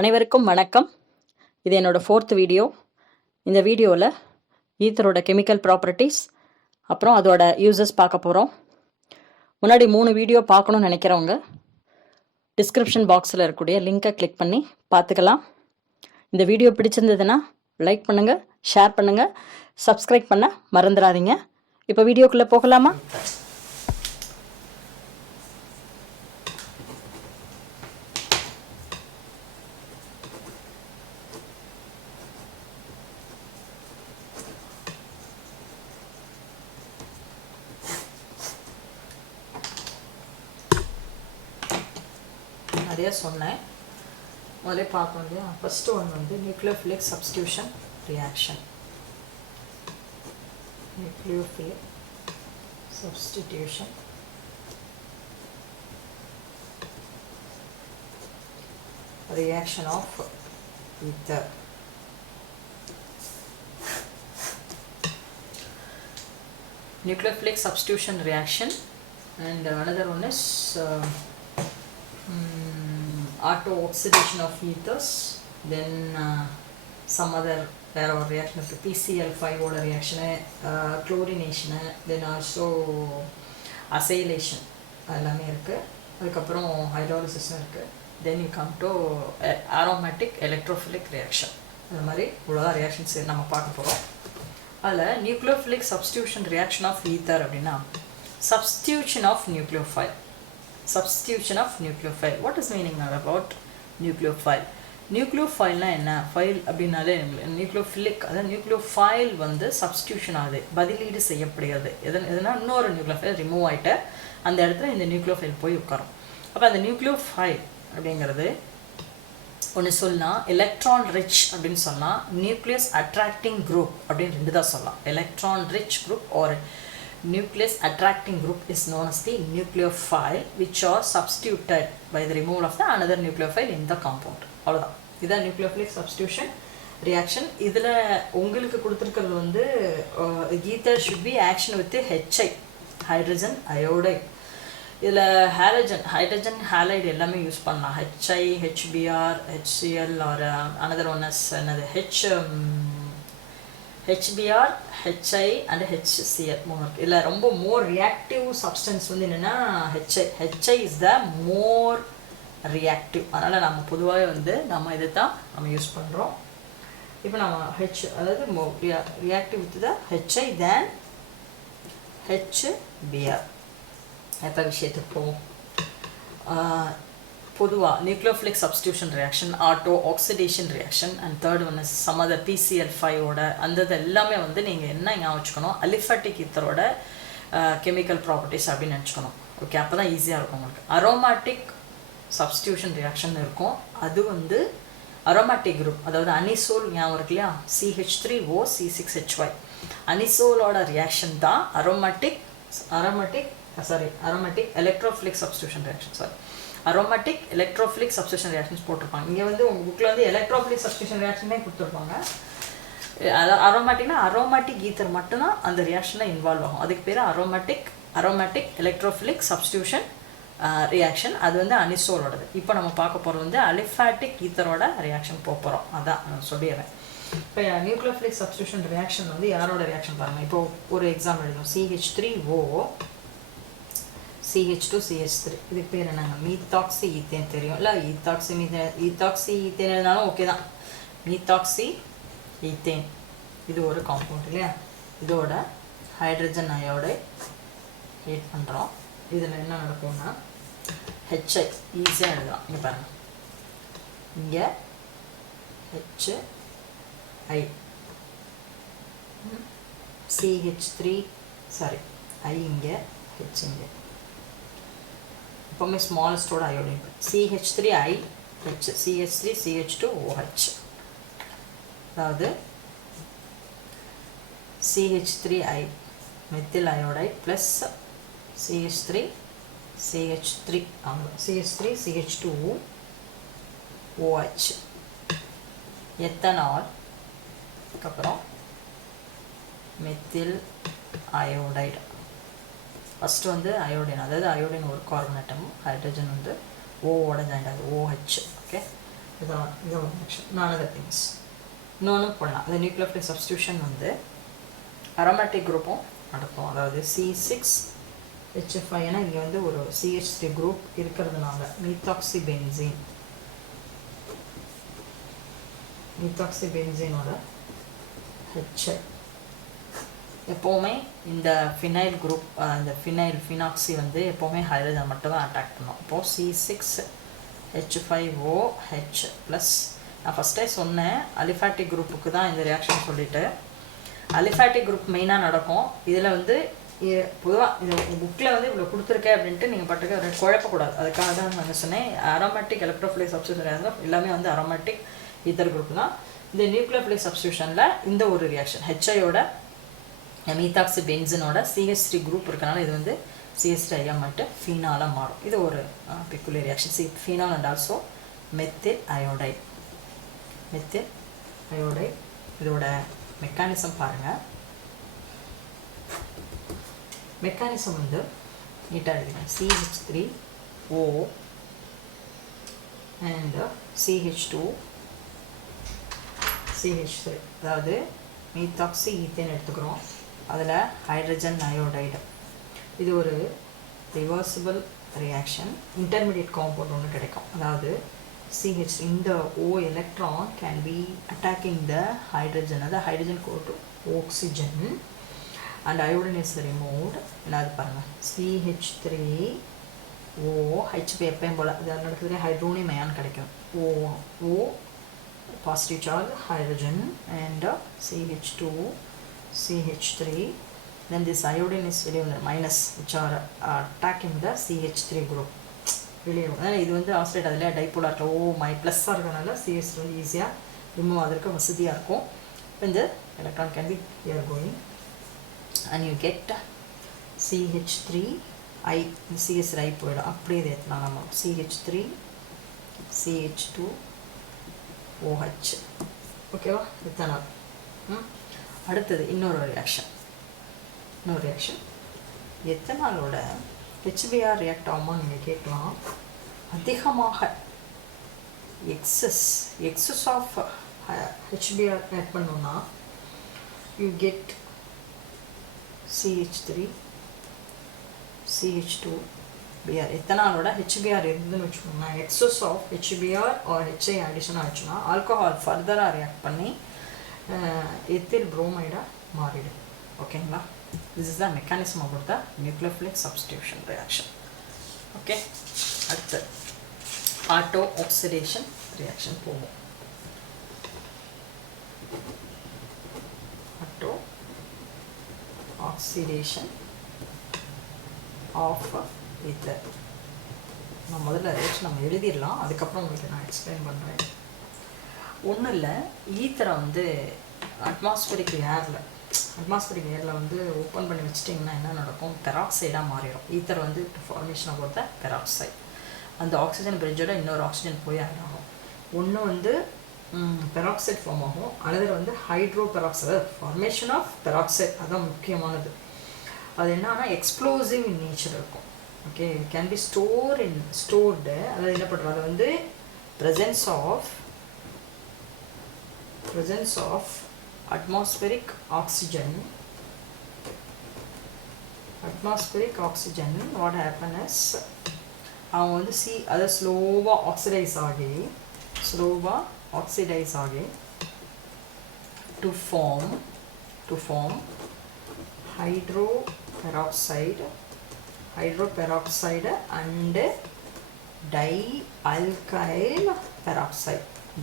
அனைவருக்கும் வணக்கம். இது என்னோட 4th வீடியோ. இந்த வீடியோவில் ஈத்தரோட கெமிக்கல் ப்ராப்பர்ட்டிஸ் அப்புறம் அதோட யூசஸ் பார்க்க போகிறோம். முன்னாடி 3 வீடியோ பார்க்கணும்னு நினைக்கிறவங்க டிஸ்கிரிப்ஷன் பாக்ஸில் இருக்கக்கூடிய லிங்கை கிளிக் பண்ணி பார்த்துக்கலாம். இந்த வீடியோ பிடிச்சிருந்ததுன்னா லைக் பண்ணுங்கள், ஷேர் பண்ணுங்கள், சப்ஸ்கிரைப் பண்ண மறந்துடாதீங்க. இப்போ வீடியோக்குள்ளே போகலாமா? நிறைய சொன்னேன், முதலே பார்க்கணும் இல்லையா? ஃபஸ்ட்டு ஒன்று வந்து nucleophilic substitution reaction. Nucleophilic substitution reaction of ether. Nucleophilic substitution reaction, and another one is auto oxidation of ethers. Then some other reaction of PCl5 oda reaction, chlorination, then also acylation எல்லாமே இருக்கு. அதுக்கப்புறம் hydrolysis இருக்கு. Then you come to aromatic electrophilic reaction. இந்த மாதிரி இவ்வளோதான் reactions நம்ம பார்க்க போகிறோம். அதில் nucleophilic substitution reaction of ether அப்படின்னா substitution of nucleophile. Substitution of nucleophile. What is meaning about nucleophile? Nucleophile என்ன? ஃபைல் அப்படின்னாலே நியூக்ளியோஃபிலிக், அதாவது நியூக்ளியோஃபைல் வந்து சப்ஸ்டியூஷன் ஆகுது, பதிலீடு செய்யப்படுகிறது. எதுனா இன்னொரு நியூக்ளியோஃபைல் ரிமூவ் ஆகிட்டு அந்த இடத்துல இந்த நியூக்ளியோஃபைல் போய் உட்காரும். அப்போ அந்த நியூக்ளியோஃபைல் அப்படிங்கிறது ஒன்று சொல்லலாம் எலக்ட்ரான் ரிச் அப்படின்னு சொல்லலாம், நியூக்ளியஸ் அட்ராக்டிங் குரூப் அப்படின்னு ரெண்டு தான் சொல்லலாம். Electron rich group or nucleus attracting group is known as the nucleophile, which are substituted by the removal of the another nucleophile in the compound. அவ்வளோதான், இதுதான் nucleophilic substitution reaction. இதில் உங்களுக்கு கொடுத்துருக்கிறது வந்து ether should be action with HI, hydrogen iodide. இதில் hydrogen halide எல்லாமே use பண்ணலாம். HI, HBr, HCl or another one is another HBr, HI and HCl. இல்லை ரொம்ப மோர் ரியாக்டிவ் சப்ஸ்டன்ஸ் வந்து என்னென்னா HI is the more reactive. அதனால் நம்ம பொதுவாகவே வந்து நம்ம இதை தான் நம்ம யூஸ் பண்ணுறோம். இப்போ நம்ம அதாவது reactive with the HI then HBr. எப்போ விஷயத்துக்கு போவோம். பொதுவாக nucleophilic substitution reaction, auto oxidation reaction, and third one is some other PCl5ஓட அந்த எல்லாமே வந்து நீங்கள் என்ன ஞாபகம் வச்சுக்கணும், அலிஃபாட்டிக் ஈத்தரோட கெமிக்கல் ப்ராப்பர்ட்டிஸ் அப்படின்னு நினச்சிக்கணும். ஓகே, அப்போ தான் ஈஸியாக இருக்கும் உங்களுக்கு. அரோமேட்டிக் சப்ஸ்டியூஷன் ரியாக்ஷன் இருக்கும், அது வந்து அரோமேட்டிக் குரூப், அதாவது அனிசோல் ஞாபகம் இருக்கு இல்லையா, CH3O C6Hy. அனிசோலோட ரியாக்ஷன் தான் aromatic electrophilic substitution reaction. Aromatic electrophilic substitution reactions போட்டிருப்பாங்க. இங்கே வந்து உங்கள் புக்கில் வந்து எலக்ட்ரோஃபிலிக் சப்ஸ்டியூஷன் ரியாக்ஷனே கொடுத்துருப்பாங்க. அரோமேட்டிக்னா அரோமேட்டிக் ஈத்தர் மட்டும்தான் அந்த ரியாக்ஷனில் இன்வால்வ் ஆகும். அதுக்கு பேர் அரோமேட்டிக் எலக்ட்ரோஃபிலிக் சப்ஸ்டியூஷன் ரியாக்ஷன். அது வந்து அனிசோலோடது. இப்போ நம்ம பார்க்க போகிறது வந்து அலிஃபாட்டிக் ஈத்தரோட ரியாக்ஷன் போகிறோம். அதான் நான் சொல்லிடுறேன். இப்போ நியூக்ளியோஃபிலிக் சப்ஸ்டியூஷன் ரியாக்ஷன் வந்து யாரோட ரியாக்ஷன் பாருங்கள். இப்போ ஒரு எக்ஸாம்பிள் எழுதும். CH3O CH2 CH3. இதுக்கு பேர் என்னங்க? மீத்தாக்சி ஈத்தேன் தெரியும் இல்லை? ஈத்தாக்சி ஈத்தேன் எழுதினாலும் ஓகே தான். மீத்தாக்சி ஈத்தேன் இது ஒரு காம்பவுண்ட் இல்லையா? இதோட ஹைட்ரஜன் அயோடைட் ஹீட் பண்ணுறோம். இதில் என்ன நடக்கும்னா HI ஈஸியாக எழுதலாம். இங்கே பாருங்கள், இங்கே HI CH3 I இங்கே H இங்கே எப்போவுமே ஸ்மாலஸ்டோட iodine. CH3I H CH3 CH2OH. அதாவது CH3I methyl iodide plus CH3 CH2OH ethanol, அதுக்கப்புறம் மெத்தில் அயோடைடு. ஃபஸ்ட்டு வந்து அயோடின், அதாவது அயோடின் ஒரு கார்பன் ஆட்டம், ஹைட்ரஜன் வந்து ஓவோட ஜாயின் ஆகுது OH. ஓகே, இதான் ஒரு reaction. None other things. இன்னொன்று பண்ணலாம். அந்த நியூக்ளியோஃபிலிக் சப்ஸ்டியூஷன் வந்து அரோமேட்டிக் குரூப்பும் நடக்கும். அதாவது C6H5 ஏன்னா இங்கே வந்து ஒரு CH3 குரூப் இருக்கிறதுனால மீத்தாக்சிபென்சீனோட H எப்போவுமே இந்த ஃபினைல் குரூப் இந்த ஃபினாக்சி வந்து எப்போவுமே ஹைட்ரஜன் மட்டும் தான் அட்டாக் பண்ணும். இப்போது C6H5OH ப்ளஸ் நான் ஃபஸ்ட்டே சொன்னேன் அலிஃபேட்டிக் குரூப்புக்கு தான் இந்த ரியாக்ஷன் சொல்லிவிட்டு அலிஃபேட்டிக் குரூப் மெயினாக நடக்கும். இதில் வந்து பொதுவாக இது புக்கில் வந்து இவ்வளோ கொடுத்துருக்கேன் அப்படின்ட்டு நீங்கள் பாட்டுக்கு குழப்பக்கூடாது. அதுக்காக தான் நான் சொன்னேன் அரோமேட்டிக் எலக்ட்ரோஃபிலிக் சப்ஸ்டியூஷன் எல்லாமே வந்து அரோமேட்டிக் ஈத்தர் குரூப் தான். இந்த நியூக்ளியோஃபிலிக் சப்ஸ்டியூஷனில் இந்த ஒரு ரியாக்ஷன் ஹெச்ஐயோட மீத்தாக்சிபென்சீனோட CH3 குரூப் இருக்கனால இது வந்து CH3 மட்டும் ஃபீனாலாக மாறும். இது ஒரு peculiar reaction. Phenol and also methyl iodide. இதோட மெக்கானிசம் பாருங்கள். மெக்கானிசம் வந்து நீட்டாக எழுதிங்க. CH3O and CH3 அதாவது மீத்தாக்சி ஈத்தேன் எடுத்துக்கிறோம். அதில் ஹைட்ரஜன் அயோடைடு. இது ஒரு ரிவர்சிபிள் ரியாக்ஷன். இன்டர்மீடியட் காம்பவுண்ட் ஒன்று கிடைக்கும். அதாவது CH இந்த O electron can be attacking the hydrogen. அதாவது hydrogen go to oxygen and iodine is removed. என்னது பாருங்கள் CH3OH எப்பயும் போல் அது நடக்குது ஹைட்ரோனியம் அயான் கிடைக்கும். O positive charge hydrogen and CH2 CH3 then this iodine is minus which are attacking the CH3 group வெளியே. இது வந்து ஆக்சைடு அதில் டைப்போலாக இருக்கும். ப்ளஸ்ஸாக இருக்கிறதுனால CH3 வந்து ஈஸியாக ரிமூவ் ஆகிறதுக்கு வசதியாக இருக்கும். இந்த electron can be here going and you get CH3I CH3I போயிடும். அப்படியே இது எத்தலாம் நம்ம CH3 CH2OH ஓகேவா எத்தனால். அடுத்தது இன்னொரு ரியாக்ஷன் எத்தனாலோட HBr ரியாக்ட் ஆகுமா நீங்கள் கேட்கலாம். அதிகமாக எக்ஸஸ் ஆஃப் HBr ஆட் பண்ணோன்னா யூ கெட் CH3 CH2Br. எத்தனாலோட HBr இருந்துன்னு வச்சுக்கோங்க. Excess of HBr or HI அடிஷனாக ஆச்சுன்னா ஆல்கஹால் ஃபர்தராக ரியாக்ட் பண்ணி எத்தில் புரோமைடாக மாறிடும். ஓகேங்களா? This is the mechanism about the nucleophilic substitution reaction. Okay. அடுத்து ஆட்டோ ஆக்சிடேஷன் ரியாக்ஷன் போவோம். Auto oxidation of ether. நான் முதல்ல ரியாக்ஷன் நம்ம எழுதிடலாம், அதுக்கப்புறம் உங்களுக்கு நான் எக்ஸ்பிளைன் பண்ணுறேன். ஒன்றும் இல்லை, ஈத்தரை வந்து அட்மாஸ்பியரிக் ஏரில் வந்து ஓப்பன் பண்ணி வச்சிட்டிங்கன்னா என்ன நடக்கும், பெராக்சைடாக மாறிடும். ஈத்தர் வந்து ஃபார்மேஷனை பொறுத்த பெராக்சைடு. அந்த ஆக்சிஜன் பிரிட்ஜோட இன்னொரு ஆக்சிஜன் போய் ஆட் ஆகும். ஒன்று வந்து பெராக்சைடு ஃபார்ம் ஆகும், அனதர் வந்து hydro peroxide formation of peroxide. அதுதான் முக்கியமானது. அது என்னன்னா எக்ஸ்ப்ளோசிவ் இன் நேச்சர் இருக்கும். Okay, can be stored. அதாவது என்ன பண்ணுறோம், அதை வந்து presence of atmospheric oxygen, what happen is அவங்க வந்து அதை ஸ்லோவாக ஆக்சிடைஸ் ஆகி to form hydroperoxide and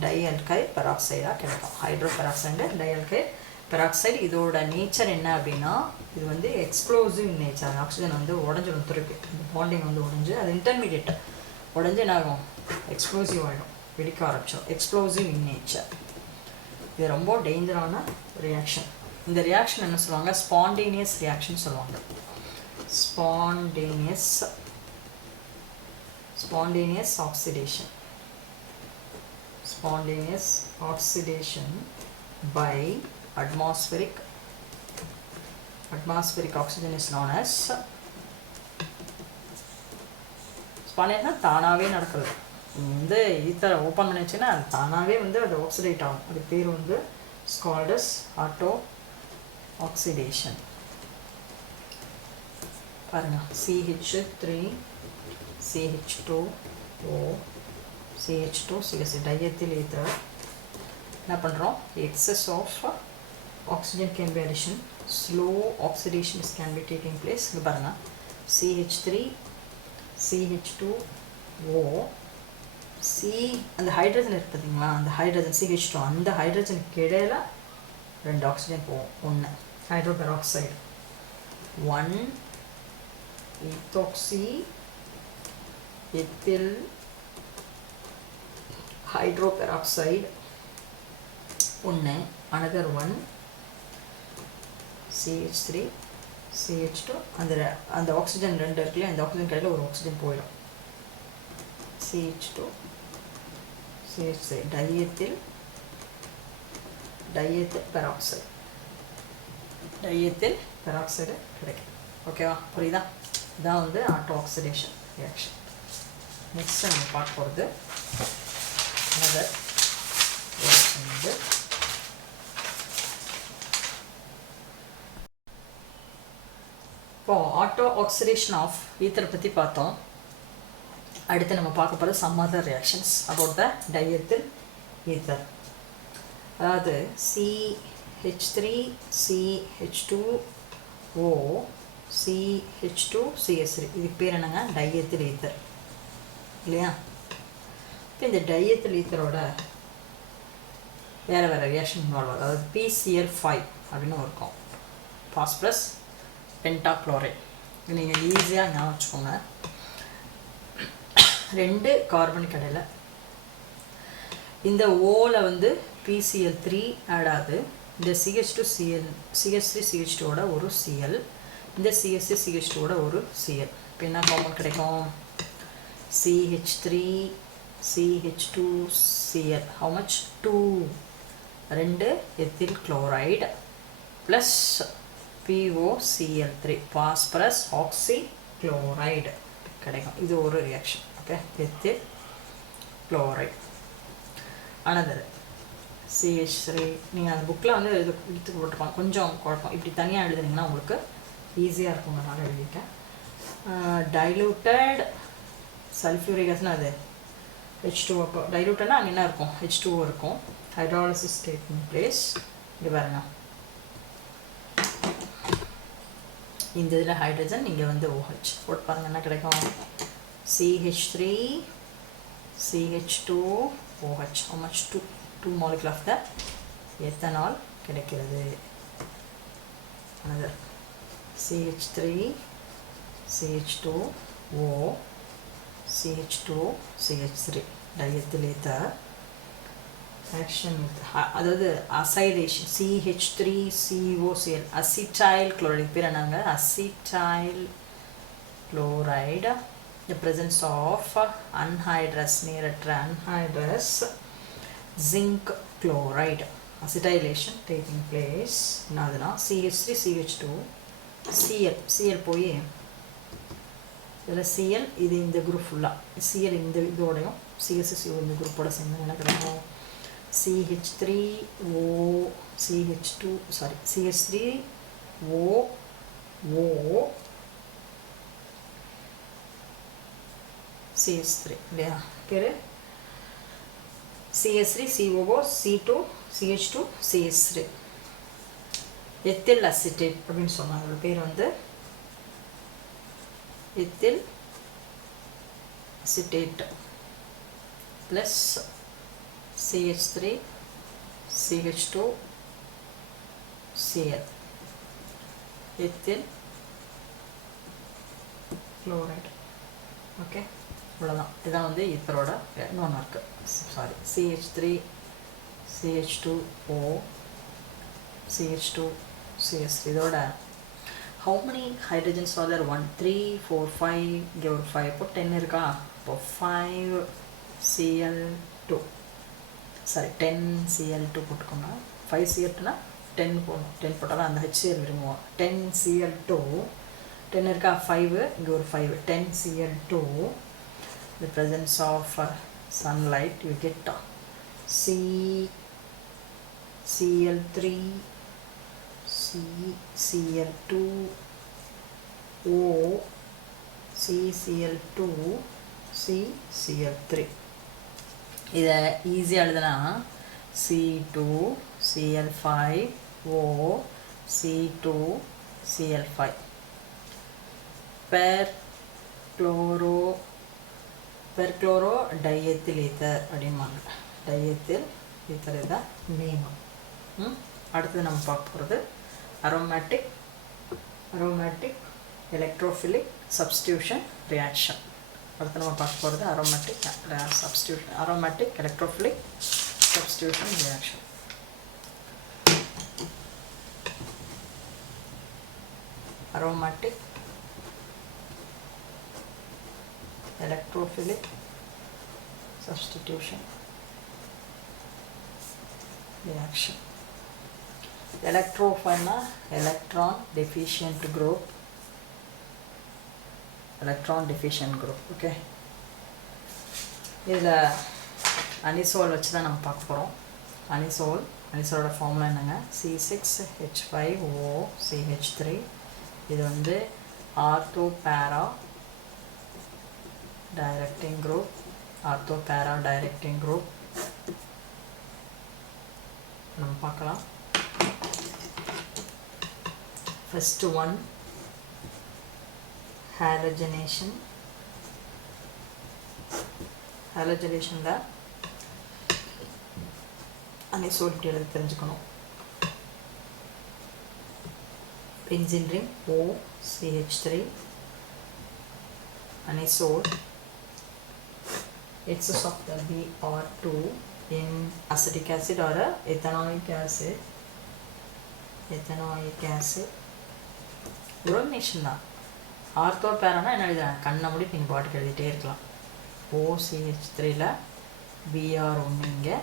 dialkyl peroxide கிடைக்கும். Hydroperoxide டைஅல்கைல் peroxide. இதோட நேச்சர் என்ன அப்படின்னா, இது வந்து எக்ஸ்ப்ளோசிவ் நேச்சர். ஆக்சிஜன் வந்து உடஞ்சிடும், திருப்பி பாண்டிங் வந்து உடஞ்சி அது இன்டர்மீடியட் உடஞ்சி என்ன ஆகும், எக்ஸ்ப்ளோசிவ் ஆகிடும், வெடிக்க ஆரம்பிச்சிடும். Explosive in nature. இது ரொம்ப டேஞ்சரான ரியாக்ஷன். இந்த ரியாக்ஷன் என்ன சொல்லுவாங்க, ஸ்பான்டேனியஸ் ரியாக்ஷன் சொல்லுவாங்க. spontaneous oxidation by atmospheric oxygen is known as spontaneous. தானாகவே நடக்கிறது. இந்த ஈத்தரை ஓப்பன் பண்ணி வச்சுன்னா அது தானாகவே வந்து அது ஆக்சிடேட் ஆகும். அது பேர் வந்து கால்ட் அஸ் ஆட்டோ ஆக்சிடேஷன். பாருங்கள், CH3 CH2O CH2 CH diethyl ether. என்ன பண்ணுறோம்? Excess of oxygen can be addition, slow oxidations can be taking place. இங்கே பாருங்கள், CH3 CH2O அந்த ஹைட்ரஜன் இருக்குது பார்த்தீங்களா, அந்த ஹைட்ரஜன் CH2, அந்த ஹைட்ரஜனுக்கு இடையில 2 ஆக்சிஜன் போகும். 1 hydro peroxide, 1 ethoxy ethyl hydroperoxide, 1 another 1 CH3 CH2. அந்த ஆக்சிஜன் 2 இருக்குல்ல, அந்த ஆக்சிஜன் கையில் ஒரு ஆக்சிஜன் போயிடும். CH2 CH3 diethyl peroxide, diethyl peroxide கிடைக்கும். ஓகேவா? புரியுதா? இதான் வந்து ஆட்டோ ஆக்சிடேஷன் ரியாக்ஷன். நெக்ஸ்ட் நம்ம பார்க்க போகிறது another reaction வந்து இப்போ ஆட்டோ ஆக்சிடேஷன் ஆஃப் ஈத்தர் பற்றி பார்த்தோம். அடுத்து நம்ம பார்க்க போகிறது some other reactions about the diethyl ether. அதாவது CH3 CH2O CH2 CH3, இதுக்கு பேர் என்னங்க? டைஎத்தில் ஈத்தர் இல்லையா? இப்போ இந்த டைஎத்தில் ஈத்தரோட வேறு வேறு ரியாக்ஷன் இன்வால்வ் ஆகுது. அதாவது PCl5 அப்படின்னு இருக்கும், பாஸ்பரஸ் பென்டாக்ளோரைட். நீங்கள் ஈஸியாக ஞாபகம் வச்சுக்கோங்க. 2 கார்பனுக்கு இடையில் இந்த ஓவில் வந்து PCl3 ஆட் ஆகுது. இந்த CH3 CH2ஓட ஒரு Cl, இந்த CH3 CH2ஓட ஒரு Cl. இப்போ என்ன காம்பவுண்ட் கிடைக்கும்? CH3 CH2 Cl. how much? 2 ethyl chloride plus POCl3 phosphorus oxy chloride கிடைக்கும். இது ஒரு reaction. Okay, ethyl chloride. Another CH3. நீங்கள் அந்த புக்கில் வந்து இது எடுத்து போட்டிருப்பாங்க, கொஞ்சம் குழப்பம். இப்படி தனியாக எழுதுனீங்கன்னா உங்களுக்கு ஈஸியாக இருக்குங்கிறனால எழுதிட்டேன். டைலூட்டட் சல்ஃபியூரிக் ஆசிட்னா அது H2O. டைலூட்டட்னா அங்கே என்ன இருக்கும்? H2O இருக்கும். Hydrolysis taking place. இங்கே பாருங்க, இந்த இதில் ஹைட்ரஜன், இங்கே வந்து OH போட்டு பாருங்கள் என்ன கிடைக்கும்? CH3 CH2OH. how much? 2 molecule of the ethanol கிடைக்கிறது. another CH3 CH2O CH2 CH3 diethyl ether action with அதாவது அசைடேஷன் CH3COCl அசிட்டைல் குளோரைடு பேர் என்னங்க? Acetyl chloride. the presence of anhydrous நேரற்ற anhydrous zinc chloride acetylation taking place. என்னதுன்னா CH3 CH2 Cl போய் இதில் Cl, இது இந்த group ஃபுல்லாக Cl இந்த இதோடையும் CH3 இந்த குரூப்போட சேர்ந்து என்ன கிடைக்கும்? CH3O CH3O CH3 இல்லையா? பேர் CH3 COO C2 CH2 CH3 ethyl acetate அப்படின்னு சொன்னாங்க. அதோட பேர் வந்து ethyl acetate plus CH3 CH2 Cl ethyl chloride. Okay, இவ்வளோதான். இதான் வந்து ஈத்தரோட இன்னொன்று இருக்குது. Sorry, CH3 CH2O CH2 CH3. இதோட how many hydrogens are there? 1 3 4 5. இங்கே ஒரு 5, இப்போ 10 இருக்கா? இப்போ 5 Cl2 சாரி 10 Cl2 போட்டுக்கோங்க. 5 Cl2னா 10 போடணும். 10 போட்டாலும் அந்த HCl விரும்புவோம். 10 Cl2 10 இருக்கா? 5, இங்கே ஒரு 5 10 Cl2. the presence of sunlight, you get Cl3, Cl2, O, Cl2, Cl3. இதை ஈஸியாக எழுதுனா C2 Cl5 O C2 Cl5 per chloro diethyl ether அப்படிம்பாங்க. diethyl ether இதான் நேம். அடுத்தது நம்ம பார்க்க போகிறது aromatic electrophilic substitution reaction. அடுத்து நம்ம பார்க்க போகிறது aromatic electrophilic substitution reaction. aromatic electrophilic substitution reaction. electrophile electron deficient group, okay. இதில் அனிசோல் வச்சு தான் நம்ம பார்க்க போகிறோம். அனிசோலோட ஃபார்முலா என்னங்க? C6H5OCH3. இது வந்து ஆர்த்தோ பேரா டைரக்டிங் குரூப். நம்ம பார்க்கலாம். ஃபர்ஸ்ட் ஒன் ஹாலஜனேஷனில் அனிசோல் இப்படி எழுதி தெரிஞ்சுக்கணும். Benzene ring OCH3 anisole, excess of the Br2 in acetic acid or ethanoic acid. உரோமினேஷன் தான். ஆர்த்தோ பேரானா என்ன எழுதுறாங்க? கண்ணை மூடி நீங்கள் பாட்டுக்கு எழுதிட்டே இருக்கலாம். OCH3ல Br1 இங்கே,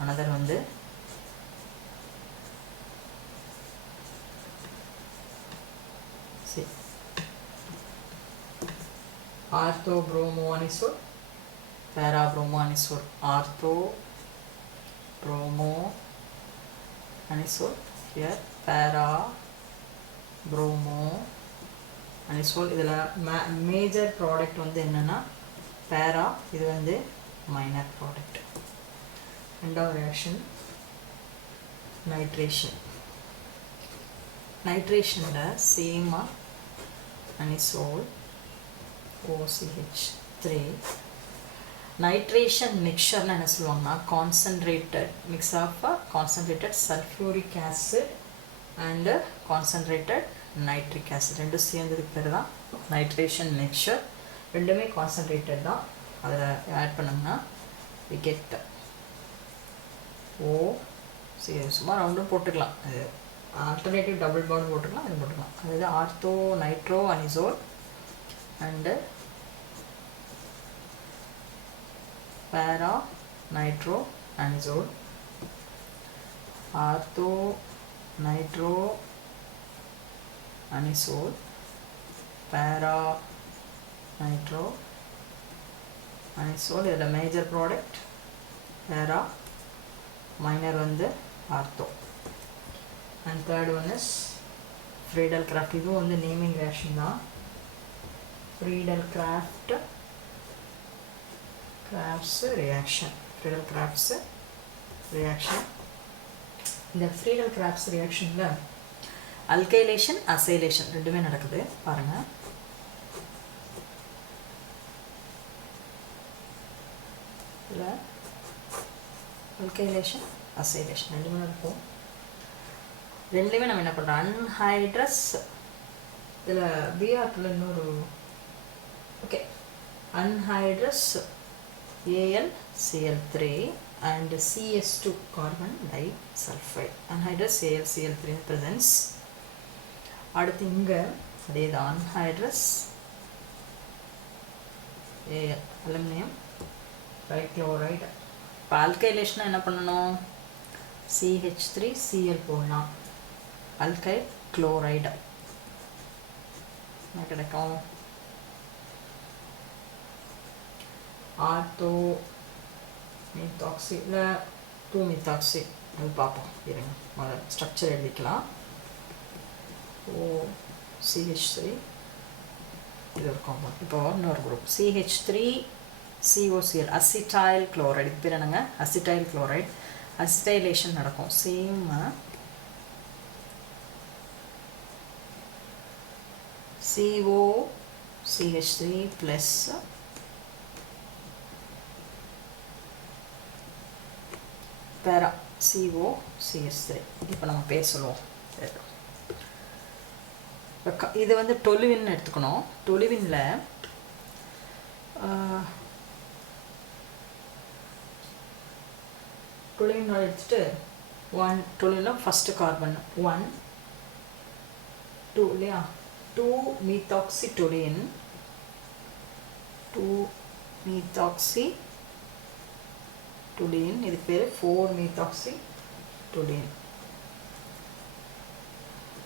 அனதர் வந்து ortho bromo anisole, para bromo anisole. Ortho bromo anisole, here para bromo anisole. இதில் மேஜர் ப்ராடக்ட் வந்து என்னென்னா பேரா, இது வந்து மைனர் ப்ராடக்ட். ரெண்டாவது ரியாக்ஷன் நைட்ரேஷனில் சேமாக அனிசோல் OCH3. நைட்ரேஷன் மிக்சர்னு என்ன சொல்லுவாங்கன்னா concentrated mix of concentrated sulphuric acid and concentrated nitric acid ரெண்டும் சேர்ந்ததுக்கு பேர் தான் நைட்ரேஷன் மிக்சர். ரெண்டுமே கான்சன்ட்ரேட்டட் தான். அதில் ஆட் பண்ணோம்னா we get சும்மா ரவுண்டும் போட்டுக்கலாம். அது ஆல்டர்னேட்டிவ் டபுள் பாண்ட் போட்டுக்கலாம், அது போட்டுக்கலாம். அதாவது ஆர்த்தோ நைட்ரோ அனிசோல் அண்டு பேரா nitro anisole. Ortho nitro anisole, பேரா நைட்ரோ அனிசோல். இதில் மேஜர் ப்ராடக்ட் பேரா, மைனர் வந்து ortho. And third one is Friedel craft. இதுவும் வந்து நேமிங் ரியாக்ஷன் தான். Friedel crafts reaction. இந்த ஃப்ரீடல் கிராஃப்ட்ஸ் ரியாக்ஷனில் அல்கைலேஷன் அசைலேஷன் ரெண்டுமே நடக்குது. பாருங்கள், இதில் அல்கைலேஷன் அசைலேஷன் ரெண்டுமே இருக்கும். ரெண்டுலேயுமே நம்ம என்ன பண்ணுறோம்? அன்ஹைட்ரஸ், இதில் பிஆர்டில் இன்னொரு anhydrous AlCl3 and CS2 carbon disulfide. Anhydrous AlCl3 presence. அடுத்து இங்கே அதே தான் அன்ஹைட்ரஸ் Al அலுமினியம் ட்ரைக்ளோரைடு. இப்போ ஆல்கைலேஷனாக என்ன பண்ணணும்? CH3Cl போடலாம். அல்கைல் குளோரைடு என்ன கிடைக்கும்? ஆர்த்தோ methoxy இல்லை 2-methoxy அது பார்ப்போம் இருங்க முதல்ல ஸ்ட்ரக்சர் எழுதிக்கலாம் OCH3 இது ஒரு காம்பவுண்ட் இப்போ இன்னொரு குரூப் CH3COCl அசிட்டைல் குளோரைடு இது பேர் என்னங்க அசிட்டைல் குளோரைடு அசிட்டைலேஷன் நடக்கும் same COCH3 plus para COCH3 இப்போ நம்ம பேர் சொல்லுவோம் இது வந்து டொலுவின் எடுத்துக்கணும் டொலுவின்ல டொலுவின் எடுத்துட்டு 1 டொலுவின்ல ஃபர்ஸ்ட் கார்பன் 1 2 இல்லையா 2-methoxytoluene 2-methoxytoluene இது பேர் 4-methoxytoluene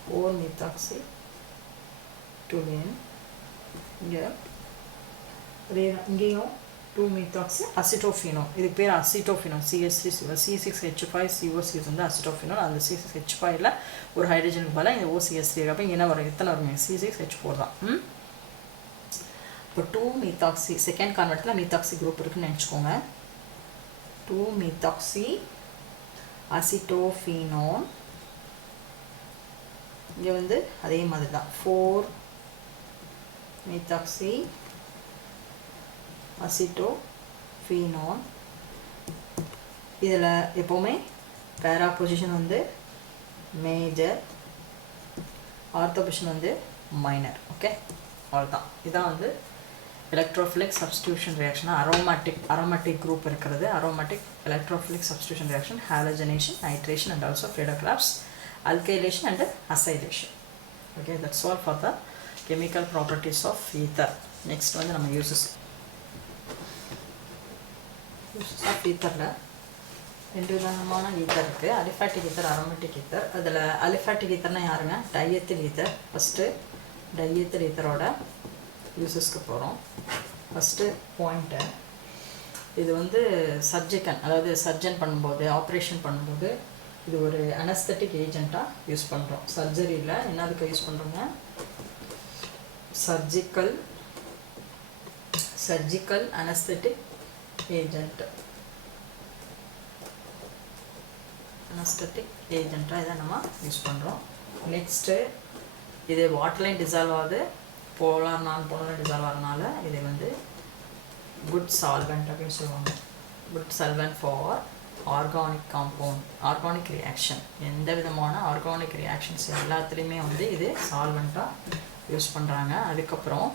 4-methoxytoluene இங்கேயும் 2-methoxy acetophenone இது பேர் acetophenone C6H5COCH வந்து acetophenone அந்த C6H5ல ஒரு ஹைட்ரஜனுக்கு பதிலா இந்த OCH3 அப்ப என்ன வரும் எத்தனை வரும் C6H4 தான் இப்போ 2-methoxy செகண்ட் கார்பன்ல methoxy குரூப் இருக்குன்னு நினைச்சுக்கோங்க 2-methoxy acetophenone இங்க வந்து அதே மாதிரி தான் 4-methoxy acetophenone இதில் எப்போவுமே பேரா பொசிஷன் வந்து மேஜர் ஆர்த்தோ பொசிஷன் வந்து மைனர் ஓகே அவ்வளோதான் இதான் வந்து electrophilic substitution reaction aromatic group இருக்கிறது aromatic electrophilic substitution reaction halogenation nitration and also Friedel-Crafts alkylation and acylation okay that's all for the chemical properties of ether next வந்து நம்ம uses of etherல ரெண்டு விதமான ether இருக்குது aliphatic ether aromatic ether அதில் aliphatic ஈத்தர்னா யாருங்க டையத்தில் ether first டையத்தில் ஈத்தரோட யூசஸ்க்கு போகிறோம் ஃபஸ்ட்டு பாயிண்ட்டு இது வந்து சர்ஜிக்கன் அதாவது சர்ஜன் பண்ணும்போது ஆப்ரேஷன் பண்ணும்போது இது ஒரு அனஸ்தட்டிக் ஏஜெண்ட்டாக யூஸ் பண்ணுறோம் சர்ஜரியில் என்னதுக்கு யூஸ் பண்ணுறோங்க சர்ஜிக்கல் அனஸ்தட்டிக் ஏஜெண்ட் அனஸ்தட்டிக் ஏஜெண்ட்டாக இதை நம்ம யூஸ் பண்ணுறோம் நெக்ஸ்ட்டு இது வாட்டர்லையும் டிசால்வ் ஆகுது போலார் நான் போலார் டிசால்வ் ஆகிறதுனால இது வந்து குட் சால்வெண்ட் அப்படின்னு சொல்லுவாங்க good solvent for organic compound organic reaction எந்த விதமான ஆர்கானிக் ரியாக்ஷன்ஸ் எல்லாத்துலேயுமே வந்து இது சால்வெண்ட்டாக யூஸ் பண்ணுறாங்க அதுக்கப்புறம்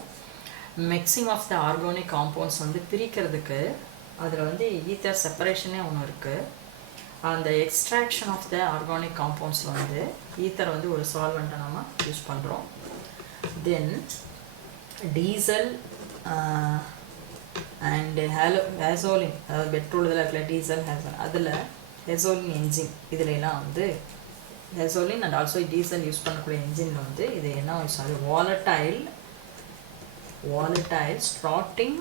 mixing of the organic compounds வந்து பிரிக்கிறதுக்கு அதில் வந்து ஈத்தர் செப்பரேஷனே ஒன்று இருக்குது அந்த எக்ஸ்ட்ராக்ஷன் ஆஃப் த ஆர்கானிக் காம்பவுண்ட்ஸில் வந்து ஈத்தர் வந்து ஒரு சால்வெண்ட்டை நம்ம யூஸ் பண்ணுறோம் தென் டீசல் அண்டு ஹேசோலின் அதாவது பெட்ரோல் இதில் இருக்கல டீசல் ஹேசோலின் அதில் ஹேசோலின் என்ஜின் இதிலெல்லாம் வந்து ஹேசோலின் அண்ட் ஆல்சோ டீசல் யூஸ் பண்ணக்கூடிய என்ஜினில் வந்து இது என்ன யூஸ் ஆகுது வாலட்டைல் ஸ்டார்டிங்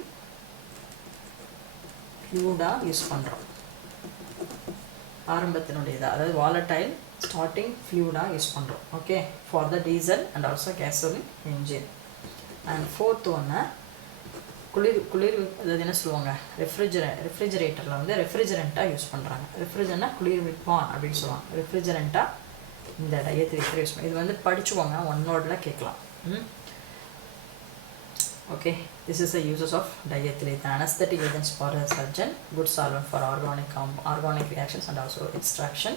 ஃப்ளூடாக யூஸ் பண்ணுறோம் ஆரம்பத்தினுடையது அதாவது வாலட்டைல் ஸ்டார்டிங் ஃப்ளூடாக யூஸ் பண்ணுறோம் okay for the diesel and also gasoline engine and fourth ஒன்று குளிர் அதாவது என்ன சொல்லுவாங்க ரெஃப்ரிஜரேட்டரில் வந்து ரெஃப்ரிஜரண்ட்டாக யூஸ் பண்ணுறாங்க ரெஃப்ரிஜரண்ட்னா குளிர்விப்பான் அப்படின்னு சொல்லுவாங்க ரெஃப்ரிஜரண்ட்டாக இந்த டையத்தில் யூஸ் பண்ணி இது வந்து படிச்சுக்கோங்க ஒன் வேர்டில் கேட்கலாம் okay this is the uses of diethyl ether anesthetic agents for a surgeon good solvent for organic reactions and also extraction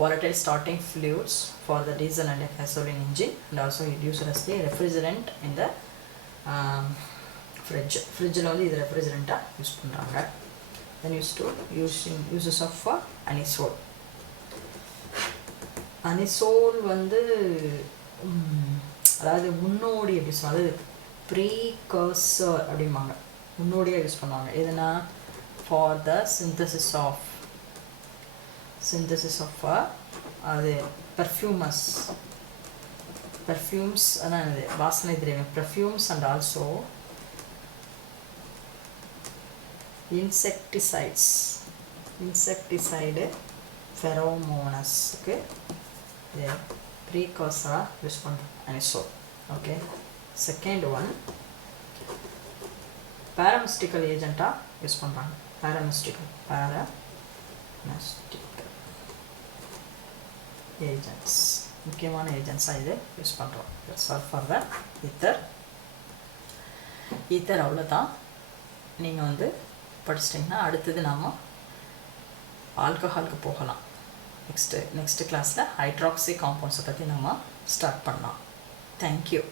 volatile starting fluids for the diesel and gasoline engine and also it used as the refrigerant in the fridge la vandu idu refrigerant ah use பண்றாங்க then uses of anisole வந்து அதாவது முன்னோடி அப்படி சொல்றது precursor அப்படிம்பாங்க முன்னோடியாக use பண்ணுவாங்க எதுனா ஃபார் த சிந்தசிஸ் ஆஃப் அது பர்ஃப்யூம்ஸ் அதான் இது வாசனை திரவியம் perfumes and also insecticides insecticide pheromones க்கு precursor யூஸ் பண்றோம் anisole. Okay, second one paramystical agent use பண்றாங்க. paramystical agents முக்கியமான ஏஜென்ட்ஸா இது யூஸ் பண்றோம். that's all for the ether அவ்வளவுதான். நீங்க வந்து படிச்சிட்டீங்கன்னா அடுத்து நாம ஆல்கஹாலுக்கு போகலாம். நெக்ஸ்ட் கிளாஸ்ல ஹைட்ராக்சி காம்பவுண்ட்ஸ் பத்தி நாம ஸ்டார்ட் பண்ணலாம். Thank you.